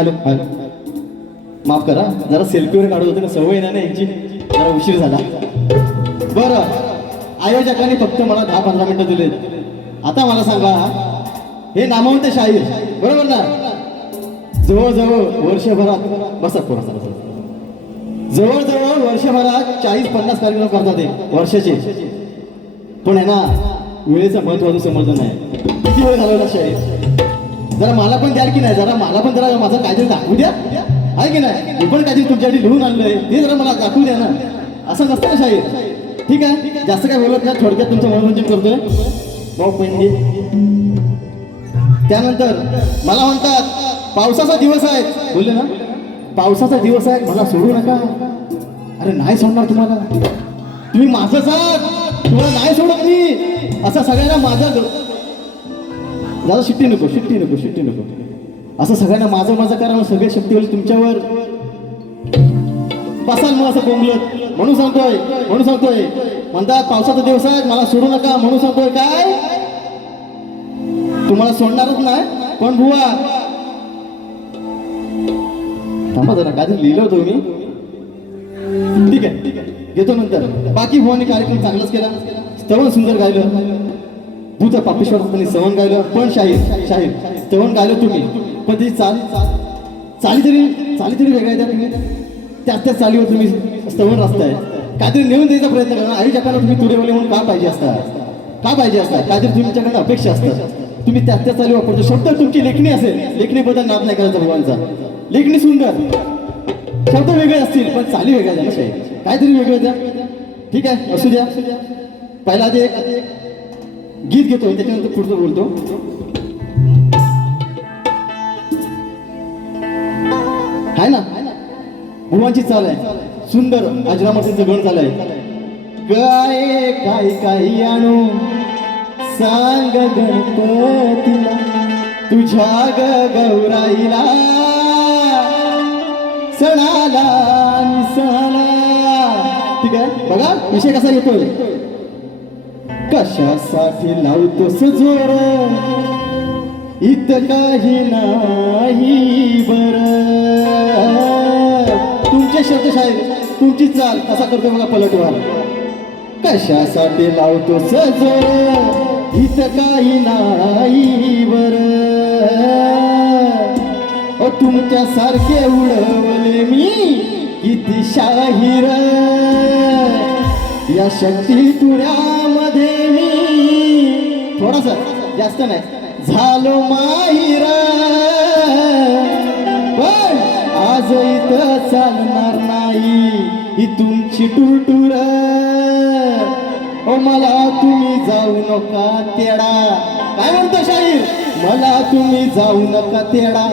Hello hello, माफ करा, जरा सेल्फीवर काढत होते ना, सवय नाही ना यांची, जरा उशीर झाला. बरं, आयोजकांनी फक्त मला 10-15 मिनिटं दिलेत. आता मला सांगा, हे नामवंत शाहीर बरोबर ना, जवळजवळ वर्षभरात बसा थोडासा, जवळजवळ वर्षभरात 40-50 कार्यक्रम करतात ते वर्षाचे. पण आहे ना, वेळेचं महत्व अजून समजलं नाही. किती वेळ घालवला शाहीर, जरा मला पण द्याल की नाही, जरा मला पण जरा माझं काहीतरी दाखवू द्या, आहे की नाही. मी पण काहीतरी तुमच्यासाठी लिहून आणलंय, ते जरा मला दाखवू द्या ना. असं नसतं ना शाहीर. ठीक आहे, जास्त काय बोलत नाही, थोडक्यात तुमचं मनोरंजन करतोय. भाऊ पेंडी. त्यानंतर मला म्हणतात पावसाचा दिवस आहे, बोलले ना, पावसाचा दिवस आहे, मला सोडू नका. अरे नाही सोडणार तुम्हाला, तुम्ही माझंच आहात, तुम्हाला नाही सोडत मी. असं सगळ्यांना माझं, दादा शिट्टी नको, शिट्टी नको, शिट्टी नको, असं सगळ्यांना माझं माझं करा, मग सगळे शक्ती होईल तुमच्यावर. बसाल मग असं बोंबलत, म्हणून सांगतोय म्हणतात पावसाचा दिवस आहे, मला सोडू नका, म्हणून सांगतोय. काय तुम्हाला सोडणारच नाही. पण बुवा थांबा जरा, काय लिहिलं होतं मी. ठीक आहे, घेतो नंतर. बाकी बुवांनी कार्यक्रम चांगलाच केला, स्तवन सुंदर गायलं, भूत पापेश्वर सवन गायलं. पण शाहीर स्तवन गायलं तुम्ही, पण ती चाली तरी वेगळ्या द्या तुम्ही. त्याच चालीवर तुम्ही स्तवन रस्ताय, काहीतरी नेऊन द्यायचा प्रयत्न करा. आई जगाला तुम्ही तुरेवले म्हणून का पाहिजे असतात, काहीतरी तुमच्याकडनं अपेक्षा असतात. तुम्ही त्याच चाली वापरतो. शब्द तुमची लेखणी असेल, लेखणीबद्दल नाद नाही करायचा भगवानचा. लेखणी सुंदर, शब्द वेगळे असतील, पण चाली वेगळ्या द्या ना शाहीर, काहीतरी वेगळं द्या. ठीक आहे, असू द्या. पहिला आधी एक गीत घेतो, त्याच्यानंतर पुढचं बोलतो. आहे ना, भुवांची चाल आहे सुंदर, अजरामतीचं गण चालय. काय काय काय आणू सांग गणपतीला, तुझ्या गौराईला, सणाला निसाला. ठीक आहे, बघा विषय कसा येतोय. कशासाठी लावतोस जोर, इथं काही नाही बर. तुमचे शब्द शाहीर, तुमची चाल कसा करतो बघा पलटवार. कशासाठी लावतोस जोर, इथं काही नाही बर. तुमच्या सारखे उडवले मी किती शाहीर, या शक्ती तुऱ्यामध्ये मी थोडासा, जास्त नाही, झालो माहीर. पण आज इथं चालणार नाही ही तुमची टुरटुर. ओ मला तुम्ही जाऊ नका तेडा. काय म्हणतो शाहीर, मला तुम्ही जाऊ नका तेडा,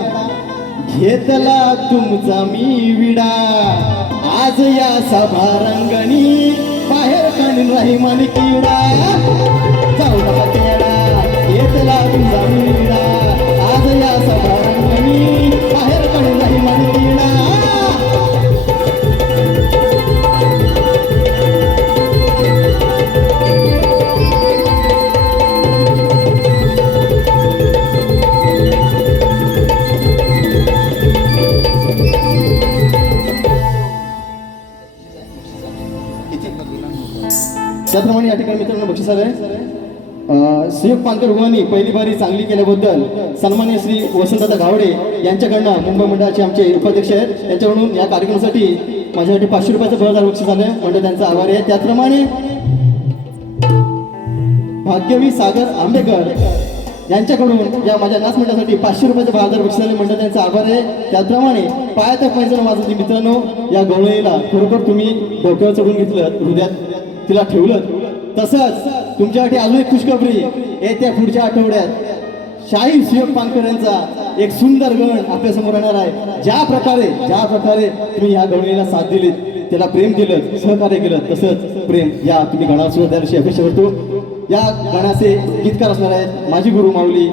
घेतला तुमचा मी विडा. आज या सभा रंगणी बाहेर काढून राही मन किडा. जाऊ नका तेडा, घेतला तुमचा मी विडा. आज या सभा रंगणी बाहेर काढून राही मन किडा. त्याप्रमाणे या ठिकाणी मित्रांनो बक्षीस आलंय. सुयोग पानकर भुवानी पहिली बारी चांगली केल्याबद्दल सन्मान्य श्री वसंतदादा गावडे यांच्याकडनं, मुंबई मंडळाचे आमचे उपाध्यक्ष आहेत, त्यांच्याकडून या कार्यक्रमासाठी माझ्यासाठी 500 रुपयाचं 1000 बक्षीस आलंय. मंडळ त्यांचा आभारी आहे. त्याचप्रमाणे भाग्यवी सागर आंबेकर यांच्याकडून या माझ्या नाच मंडळासाठी 500 रुपयाचं 1000 बक्षीस आले. मंडळ त्यांचा आभार आहे. त्याचप्रमाणे पायात पैंजण माझं मित्रांनो, या गवळीला खरोखर तुम्ही डोक्यावर चढून घेतलं, हृदयात तिला ठेवलं. तसंच तुमच्यासाठी अजून एक खुशखबरी, येत्या पुढच्या आठवड्यात शाहीर सुयोग पानकर यांचा एक सुंदर गण आपल्या समोर येणार आहे. ज्या प्रकारे तुम्ही या गवळीला साथ दिलीत, त्याला प्रेम दिलं, सहकार्य केलं, तसंच प्रेम या तुम्ही गणासोबत द्यायची अपेक्षा करतो. या गाण्याचे गीतकार असणार आहेत माझी गुरु माऊली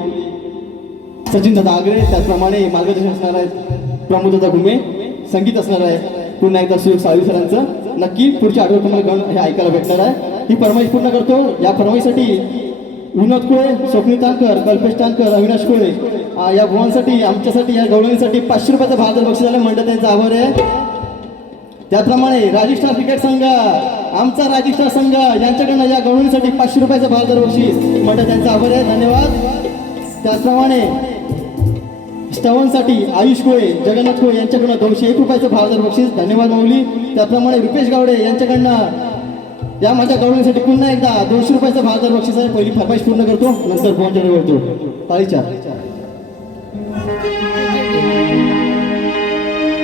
सचिन दादा आगरे. त्याचप्रमाणे मार्गदर्शन असणार आहेत प्रमोद दादा घुमे. संगीत असणार आहे पुन्हा एकदा सुयोग साळवी सरांचं. नक्की पुढच्या आठवड्यात तुम्हाला गण हे ऐकायला भेटणार आहे. ही फरमाईश पूर्ण करतो. या फरमाईसाठी विनोद कुळे, स्वप्नील तानकर, कल्पेश तानकर, अविनाश कुळे या भुवांसाठी आमच्यासाठी या गवळणीसाठी 500 रुपयाचं भारत बक्षीस आलं मंडळ त्यांचा आभार आहे. त्याप्रमाणे राजस्थान क्रिकेट संघ आमचा राजस्थान संघ यांच्याकडनं या गवळणीसाठी 500 रुपयाचं भारत बक्षीस मंडळ त्यांचा आभार आहे. धन्यवाद. त्याचप्रमाणे स्टवनसाठी आयुष कोळे, जगन्नाथ कोळे यांच्याकडनं 201 रुपयाचं भारत बक्षीस. धन्यवाद माऊली. त्याप्रमाणे रुपेश गावडे यांच्याकडनं या माझ्या गवळणीसाठी पुन्हा एकदा 200 रुपयाचं भारत बक्षीस आहे. पहिली फरमाईश पूर्ण करतो, नंतर फोनच्या वळतो. ताळीच्या.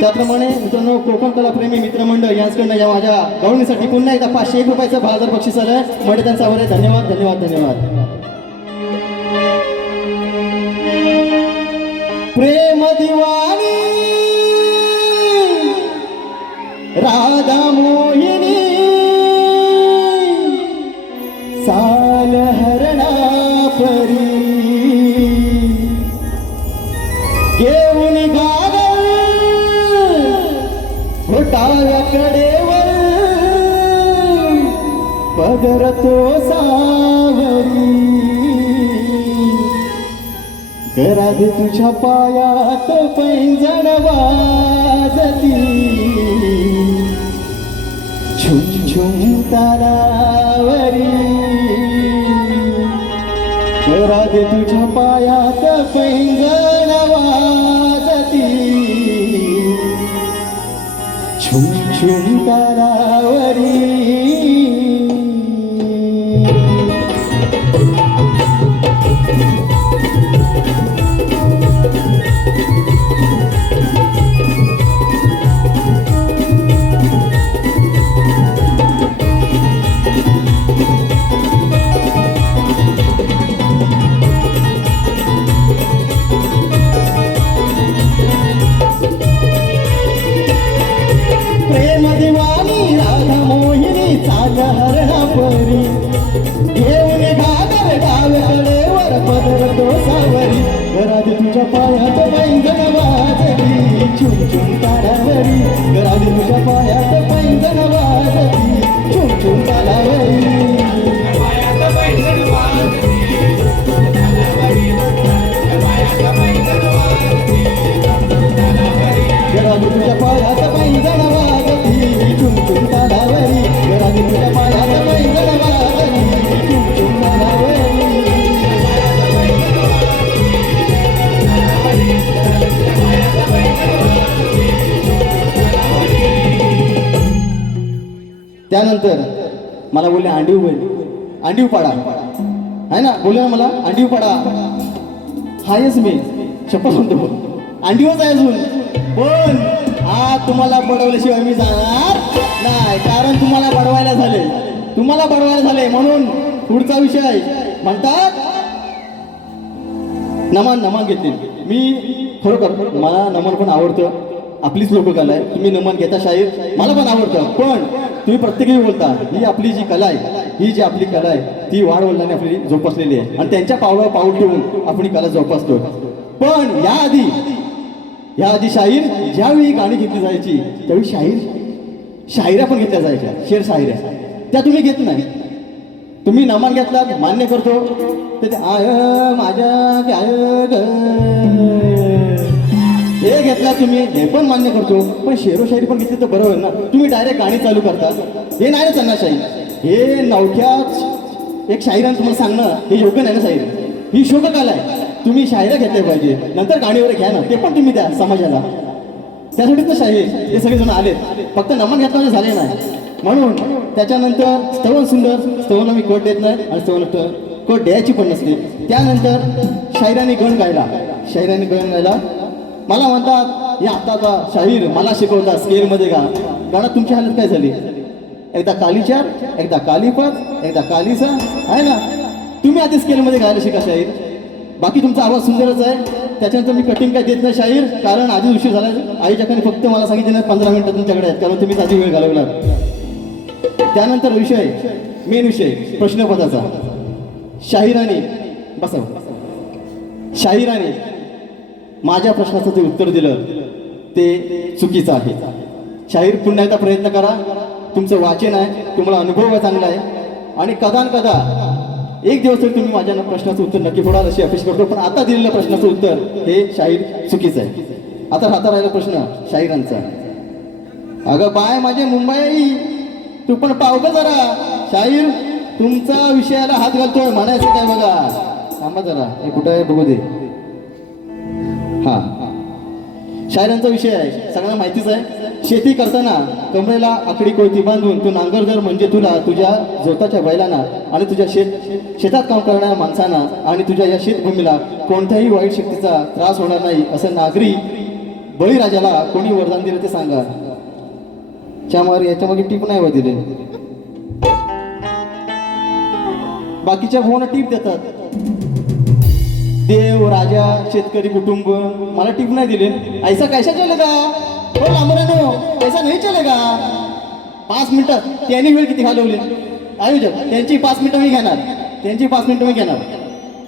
त्याप्रमाणे मित्रांनो कोकण कला प्रेमी मित्रमंडळ यांच्याकडनं या माझ्या गवळणीसाठी पुन्हा एकदा 501 रुपयाचं भारत बक्षीस आलंय. म्हणजे त्यांचा आभार आहे. धन्यवाद धन्यवाद धन्यवाद. प्रेम दिवाणी राधा मोहिनी साल हरणा परी घेऊन गागल होटाव्या कडेवर पदरतो सावरी घरात तुझ्या पायात पैंजण वाजती झुम झुम तारावरी घरात तुझ्या पायात पैंजण वाजती झुम झुम तारावरी. प्रेम दिवाणी राधा मोहिनी चाल हरणा परी घेऊन घागर डाव्याकडे वर पदरतो सावरी घरात तुझ्या पायात पैंजण वाजली झुम झुम तारावरी घरात तुझ्या पायात पैंजण वाजली झुम झुम तारावरी घरात तुझ्या पायात पैंजण वाजली झुम झुम तारावरी घरात तुझ्या पायात पैंजण वाजली झुम झुम तारावरी. त्यानंतर मला बोलले अंडीव पाडा आहे ना, बोलले ना मला अंडीव पाडा. हायच मी शपथ म्हणतो अंडीवच आहे अजून, पण आज तुम्हाला बडवल्याशिवाय मी जाणार नाही. कारण तुम्हाला बडवायला झाले म्हणून पुढचा विषय म्हणतात नमन घेतील. मी खरोखर मला नमन पण आवडतं, आपलीच लोककला आहे. तुम्ही नमन घेता शाहीर मला पण आवडतं, पण तुम्ही प्रत्येकी बोलता ही आपली जी कला आहे, ही जी आपली कला आहे ती वाढवल्याने आपली जोपासलेली आहे आणि त्यांच्या पावलावर पाऊल ठेवून आपण कला जोपासतो. पण याआधी शाहीर ज्यावेळी गाणी घेतली जायची त्यावेळी शाहिरा पण घेतल्या जायच्या, शेर शाहिऱ्या त्या तुम्ही घेत नाही. तुम्ही नमन घेतलात मान्य करतो, ते आय माझ्या काय ग हे घेतला तुम्ही हे पण मान्य करतो, पण शेरो शायरी पण घेतली तर बरोबर ना. तुम्ही डायरेक्ट गाणी चालू करतात हे नाही ना त्यांना शाहीर. हे नवख्याच एक शाहिरानं तुम्हाला सांगणं हे योग्य नाही ना. शाहीर ही शोककला आहे, तुम्ही शाहिरा घेतल्या पाहिजे, नंतर गाणीवर घ्या ना, ते पण तुम्ही द्या समाजाला. त्यासाठीच तर शाहीर हे सगळेजण आलेत, फक्त नमन घेतला झाले नाही. म्हणून त्याच्यानंतर स्तवनला मी कोट देत नाही आणि स्तवन कोट द्यायची पण नसते. त्यानंतर शाहिराने गण गायला मला म्हणतात या आत्ताचा शाहीर मला शिकवता स्केलमध्ये गा. गाणं तुमची हालत काय झाली, एकदा काली 4 एकदा काली 5 एकदा काली 6 आहे ना. तुम्ही आधी स्केलमध्ये गायला शिका शाहीर, बाकी तुमचा आवाज सुंदरच आहे. त्याच्यानंतर मी कटिंग काय देत नाही शाहीर, कारण आधी उशीर झाला. आईच्या फक्त मला सांगितलं नाही 15 मिनिटं तुमच्याकडे आहेत, कारण तुम्ही आधी वेळ घालवला. त्यानंतर मेन विषय प्रश्नपदाचा. शाहिराने माझ्या प्रश्नाचं जे उत्तर दिलं ते चुकीचं आहे. शाहीर पुन्हा एकदा प्रयत्न करा, तुमचं वाचन आहे, तुम्हाला अनुभव चांगला आहे आणि कदा एक दिवस तरी तुम्ही माझ्या प्रश्नाचं उत्तर नक्की फोडाल अशी अपेक्षा करतो, पण आता दिलेलं प्रश्नाचं उत्तर हे शाहीर चुकीचं आहे. आता राहता राहिला प्रश्न शाहिरांचा. अगं बाय माझे मुंबई, तू पण पाव ग जरा. शाहीर तुमचा विषयाला हात घालतोय म्हणायचं काय बघा. थांबा जरा, हे कुठं आहे बघू दे. हा, शायरांचा विषय आहे, सगळ्यांना माहितीच आहे. शेती करताना कमरेला आकडी कोयती बांधून तू नांगरधर म्हणजे तुला तुझ्या जोताच्या बैलांना आणि तुझ्या शेतात काम करणाऱ्या माणसांना आणि तुझ्या या शेतभूमीला कोणत्याही वाईट शक्तीचा त्रास होणार नाही असं नागरी बळीराजाला कोणी वरदान दिलं ते सांगा. याच्या मागे टीप नाही व दिले. बाकीच्या भावांना टीप देतात. देव, राजा, शेतकरी कुटुंब, मला टीप नाही दिले. ऐसा कैसा चलेगा हो लांबरानो, ऐसा नाही चलेगा. 5 मिनिटं त्यांनी वेळ किती घालवली आयोजक, त्यांची 5 मिनिटं मी घेणार, त्यांची 5 मिनिटं मी घेणार.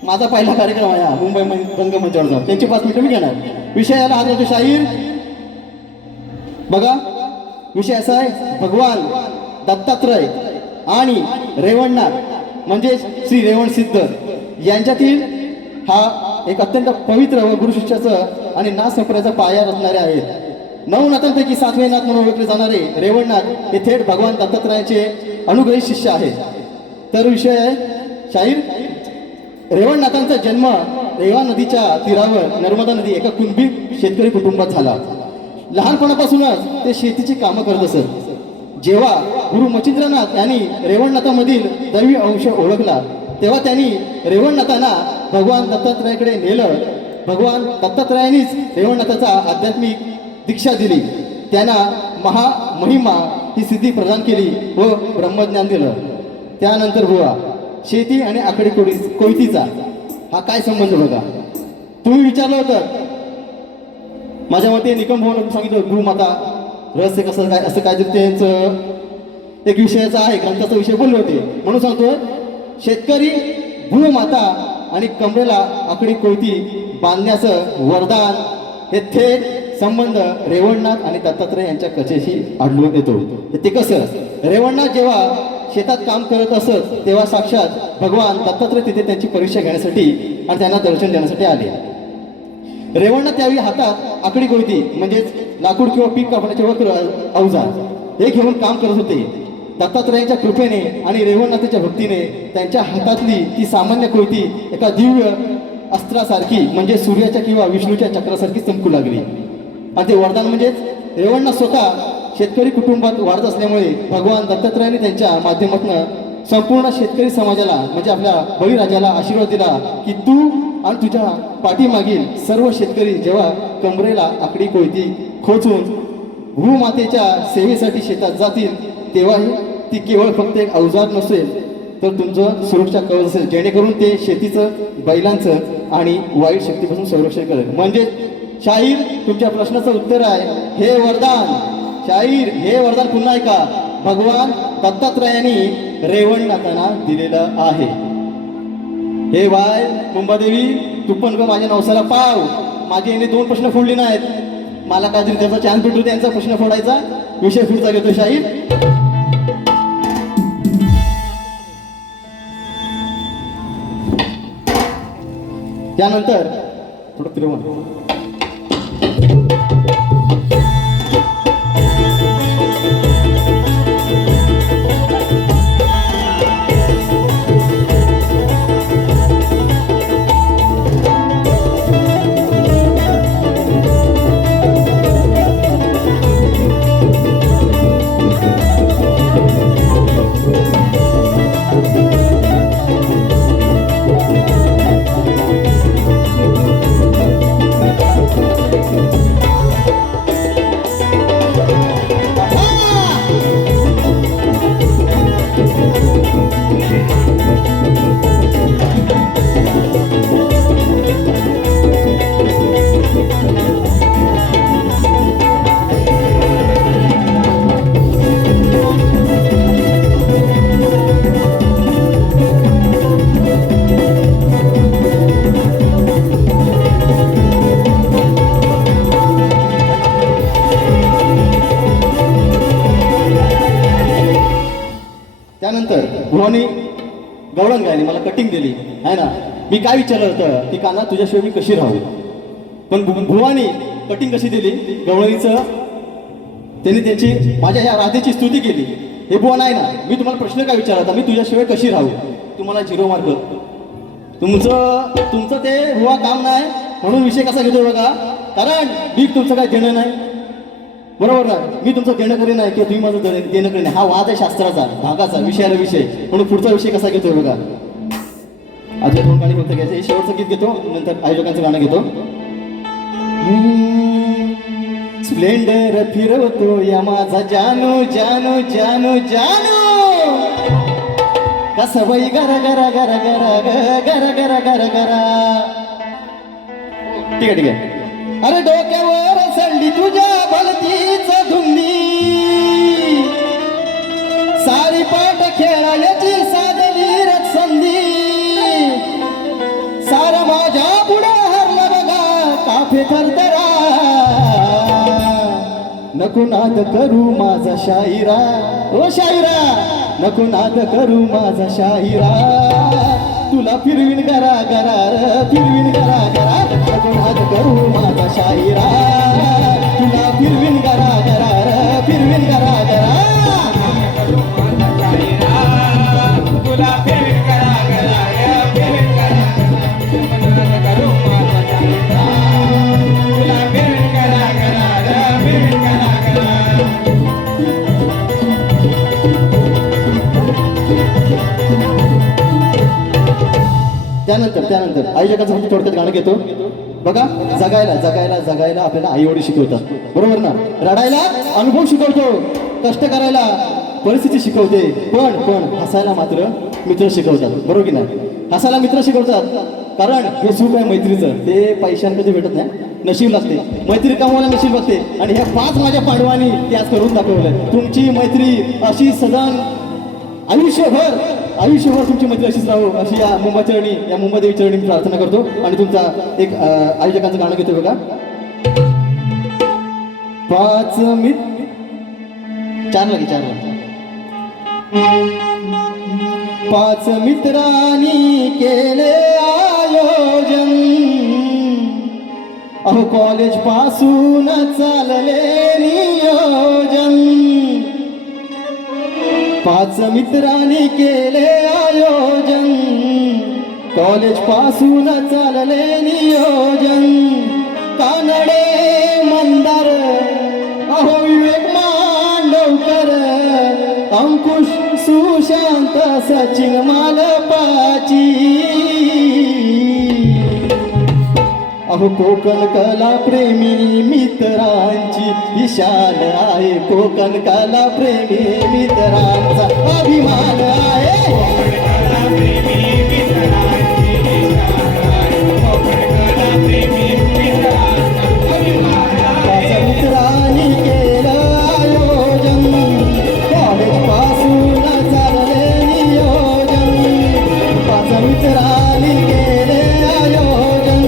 माझा पहिला कार्यक्रम आहे मुंबई रंगमंचावर जाऊन, त्यांची 5 मिनिटं मी घेणार. विषयाला हात घालतो शाहीर. बघा विषय असा आहे, भगवान दत्तात्रय आणि रेवणनाथ म्हणजे श्री रेवण सिद्ध यांच्यातील हा एक अत्यंत पवित्र व गुरुशिष्याचं आणि नाथ संप्रदायाचा पाया रचणारे आहेत. 9 नाथांपैकी 7वे नाथ म्हणून ओळखले जाणारे रेवणनाथ हे थेट भगवान दत्तात्रयाचे अनुग्रही शिष्य आहेत. तर विषय आहे शाहीर. रेवणनाथांचा जन्म रेवा नदीच्या तीरावर नर्मदा नदी एका कुणबी शेतकरी कुटुंबात झाला. लहानपणापासूनच ते शेतीची कामं करत असत. जेव्हा गुरु मच्छिंद्रनाथ यांनी रेवणनाथामधील दैवी अंश ओळखला तेव्हा त्यांनी रेवणनाथांना भगवान दत्तात्रयाकडे नेलं. भगवान दत्तात्रयांनीच रेवणनाथाचा आध्यात्मिक दीक्षा दिली. त्यांना महामहिमा ही सिद्धी प्रदान केली व ब्रह्मज्ञान दिलं. त्यानंतर बुवा शेती आणि आकडी कोयतीचा हा काय संबंध बघा. तुम्ही विचारलं होतं, माझ्या मते निकम भवन सांगितलं गुरुमाता रहस्य कसं काय असं काय त्यांचं एक विषयाचा आहे, ग्रंथाचा विषय बोलले होते. म्हणून सांगतो, शेतकरी भूमाता आणि कमरेला आकडी कोयती बांधण्याचं वरदान हे थेट संबंध रेवणनाथ आणि दत्तात्रय यांच्या कथेशी आढळून येतो. ते कसं, रेवणनाथ जेव्हा शेतात काम करत असत तेव्हा साक्षात भगवान दत्तात्रय तिथे त्यांची परीक्षा घेण्यासाठी आणि त्यांना दर्शन देण्यासाठी आले. रेवणनाथ त्यावेळी हातात आकडी कोयती म्हणजेच लाकूड किंवा पीक कापण्याचे वक्र अवजार हे घेऊन काम करत होते. दत्तात्रयांच्या कृपेने आणि रेवणनाथाच्या भक्तीने त्यांच्या हातातली ती सामान्य कोयती एका दिव्य अस्त्रासारखी म्हणजे सूर्याच्या किंवा विष्णूच्या चक्रासारखी चमकू लागली. आणि ते वरदान म्हणजेच रेवणनाथ स्वतः शेतकरी कुटुंबात वाढत असल्यामुळे भगवान दत्तात्रयाने त्यांच्या माध्यमातून संपूर्ण शेतकरी समाजाला म्हणजे आपल्या बळीराजाला आशीर्वाद दिला की तू आणि तुझ्या पाठीमागील सर्व शेतकरी जेव्हा कमरेला आकडी कोयती खोचून भूमातेच्या सेवेसाठी शेतात जातील तेव्हाही ती केवळ फक्त एक अवजार नसेल तर तुमचं सुरक्षा कवच असेल, जेणेकरून ते शेतीचं, बैलांचं आणि वाईट शक्तीपासून संरक्षण करेल. म्हणजे शाहीर तुमच्या प्रश्नाचं उत्तर आहे हे वरदान. शाहीर हे वरदान पुन्हा ऐका, भगवान दत्तात्रयांनी रेवणनाथांना दिलेलं आहे. हे बाय मुंबादेवी, तू पण ग माझ्या नवसाला पाव. माझे यांनी 2 प्रश्न फोडले नाहीत, मला काहीतरी त्याचा चान्स भेटू त्यांचा प्रश्न फोडायचा. विषय पुढचा घेतो शाहीर. त्यानंतर थोडं फिरवून गवळण गायली, मला कटिंग दिली आहे ना. मी काय विचारलं होतं की काना तुझ्याशिवाय मी कशी राहू, पण भुवानी कटिंग कशी दिली गवळणीचं, त्यांनी त्यांची माझ्या ह्या राधेची स्तुती केली. हे बुवा नाही ना, मी तुम्हाला प्रश्न काय विचारला होता, मी तुझ्याशिवाय कशी राहू, तुम्हाला 0 मार्क. तुमचं ते बुवा काम नाही म्हणून विषय कसा घेतोय बघा, कारण मी तुमचं काय देणं नाही, बरोबर ना. मी तुमचं देणं करी नाही की तुम्ही माझं देणं करी नाही, हा वाद आहे शास्त्राचा, भागाचा, विषयाला विषय, म्हणून पुढचा विषय कसा घेतोय बघा. अजून 2 गाणी फक्त घ्यायचं, हे शेवटचं गीत घेतो, नंतर आयोजकांचं गाणं घेतो. स्प्लेंडर फिरवतो या माझा जानू जानू जानू जानू, कसा बाई गरा गरा गरा गरा गरा गरा गरा गरा. ठीक आहे ठीक आहे. अरे डोक्यावर संडी तुझ्या भलतीच धुंदी, सारी पाठ खेळायची साधली रक्षंदी, सारा माझ्या पुढे हरला बघा काफे थरथरा, नको नाद करू माझा शाहिरा, ओ शाहिरा नको नाद करू माझा शाहिरा, तुला फिरवीन गरा गरा फिरवीन गरा गरा, नको नाद करू माझा शाहिरा, तुला फिरवीन गरा गरा फिरवीन गरा गरा, तुला फिरवीन गरा गरा फिरवीन गरा, करू माझा शाहिरा, तुला फिरवीन गरा गरा फिरवीन गरा गरा. त्यानंतर आयोजकाचं फक्त थोडक्यात गाणं घेतो बघा. जगायला जगायला जगायला आपल्याला आई वडील शिकवतात, बरोबर ना. रडायला अनुभव शिकवतो, कष्ट करायला परिस्थिती शिकवते, पण हसायला मात्र मित्र शिकवतात, बरोबर की नाही. हसायला मित्र शिकवतात, कारण हे सुख आहे मैत्रीचं, ते पैशांना कधी भेटत नाही, नशीब लागते. मैत्री कमवायला नशीब लागते, आणि ह्या 5 माझ्या पांडवांनी ते आज करून दाखवलंय. तुमची मैत्री अशी सदन आयुष्यभर तुमची मैत्री अशीच राहू, अशी या मुंबई देवी चरणी मी प्रार्थना करतो. आणि तुमचा एक आयोजकांचं गाणं घेतो बघा. 5 मित्रांनी केले आयोजन, अहो कॉलेज पासून चालले नियोजन, 5 मित्रांनी केले आयोजन, कॉलेज पासून चालले नियोजन, कानडे मंदार अहो विवेक मांडवकर, अंकुश सुशांत सचिन मालपाची, अहो कोकण कला प्रेमी मित्रांची ही शान आहे, कोकण कला प्रेमी मित्रांचा अभिमान आहे, कोकण कला प्रेमी मित्रांची शान आहे, कोकण कला प्रेमी मित्रांचा अभिमान आहे. 5 मित्रांनी केलं आयोजन, कॉलेज पासून चालले नियोजन, 5 मित्रांनी केले आयोजन,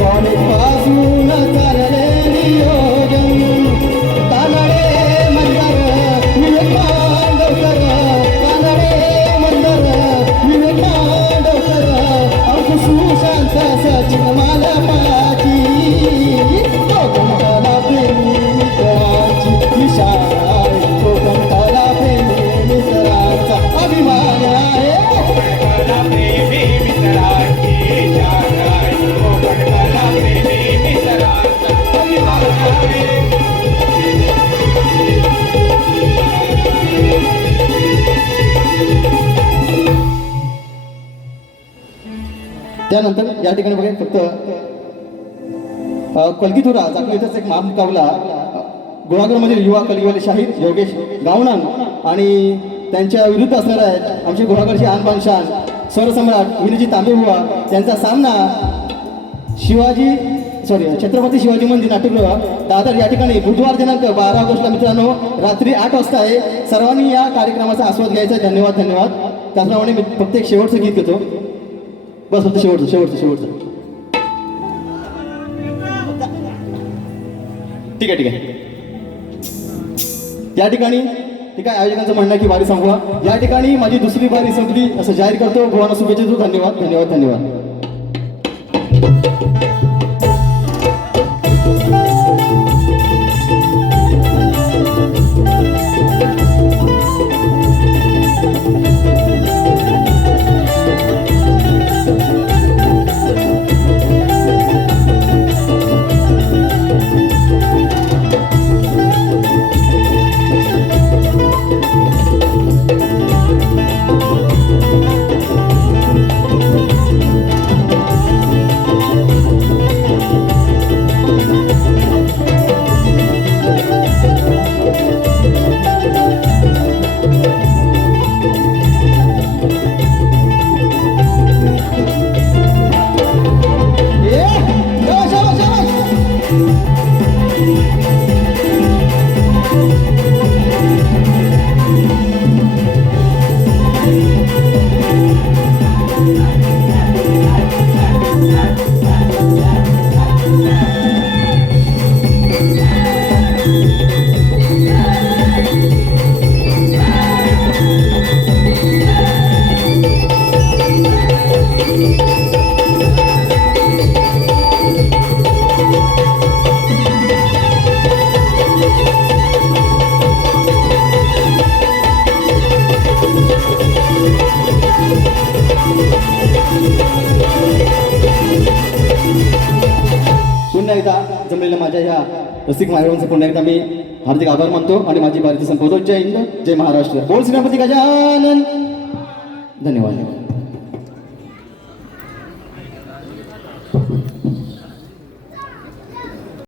कॉलेज पासून चालले नियोजन, कानडे मंदार विवेक मांडवकर, कानडे मंदार विवेक मांडवकर, अंकुश सुशांत सचिन मालपाची, कोकण कला प्रेमी मित्रांची ही शान आहे, कोकण कला प्रेमी मित्रांचा अभिमान आहे. कोकण कला प्रेमी मित्रांची शान आहे, कोकण कला प्रेमी मित्रांचा अभिमान आहे. त्यानंतर या ठिकाणी बघा फक्त कलगीतुरा जागो इथंच एक महामुकाबला गुहागरमधील युवा कलगीवाले शाहीर योगेश गावणान आणि त्यांच्या विरुद्ध असणारे आहेत आमचे गुहागरचे आनबान शान स्वरसम्राट विनयजी तांबेबुवा, त्यांचा सामना छत्रपती शिवाजी मंदिर नाट्यगृह दादर या ठिकाणी बुधवार दिनांक 12 ऑगस्टला मित्रांनो रात्री 8 वाजता आहे. सर्वांनी या कार्यक्रमाचा आस्वाद घ्यायचा. धन्यवाद. त्याचप्रमाणे मी फक्त एक शेवटचं गीत घेतो, बस फक्त शेवटचं. ठीक आहे. या ठिकाणी ठीक आहे, आयोजकांचं म्हणणं आहे की वारी संपवा. या ठिकाणी माझी दुसरी वारी संपली असं जाहीर करतो. भगवान शुभेच्छा देतो. धन्यवाद धन्यवाद धन्यवाद. पुन्हा एकदा जमलेल्या माझ्या ह्या रसिक मायरांचं पुन्हा एकदा मी हार्दिक आभार मानतो आणि माझी भारतीय संपवतो. जय हिंद जय महाराष्ट्र. बोल श्रीपती गजानन. धन्यवाद.